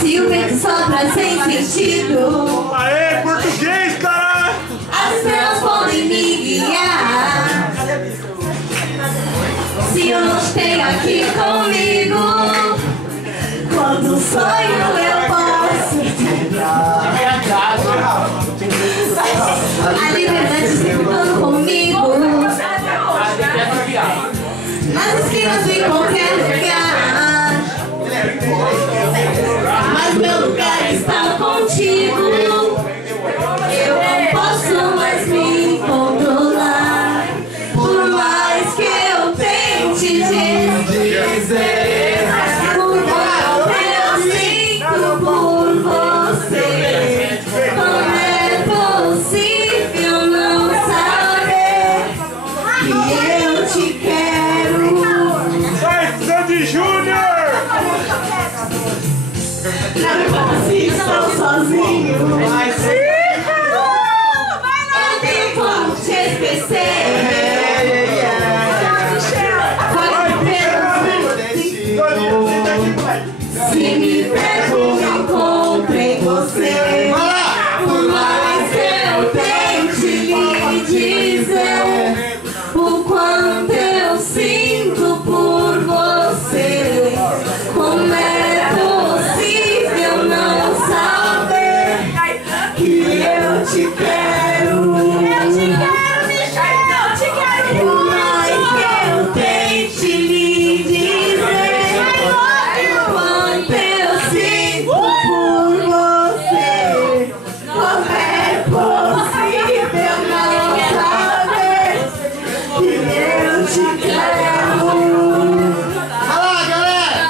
Se o vento sopra sem sentido, Aê, português, caralho! as estrelas podem me guiar. Se eu não tenho aqui comigo, quando sonho eu posso tentar. A liberdade sempre ficando comigo, nas esquinas de qualquer lugar. Mas meu lugar está contigo. Eu não posso mais me controlar, por mais que eu tente dizer o quanto eu sinto por você. Como é possível não saber que eu te quero? Vai, Sandy Júnior! Não estou sozinho. Eu tenho como te esquecer. Se me pego, encontrei você. Por mais que eu tente lhe dizer o quanto eu sinto por você, como é possível não saber que eu te quero? Eu te quero, Michel, eu te quero. Por mais que eu tente lhe dizer o quanto eu sinto por você, como é possível não saber que eu te quero? Olha lá, galera!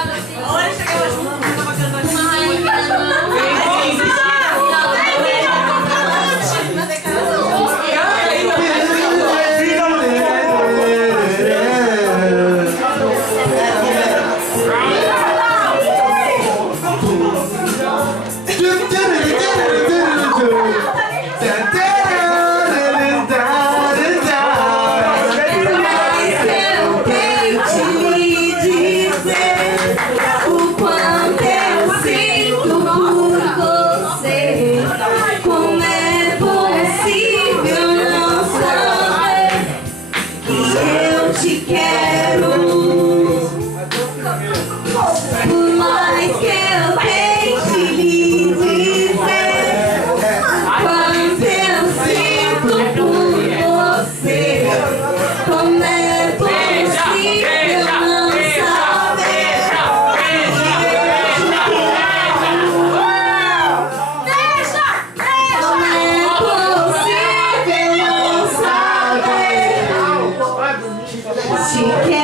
Te quero.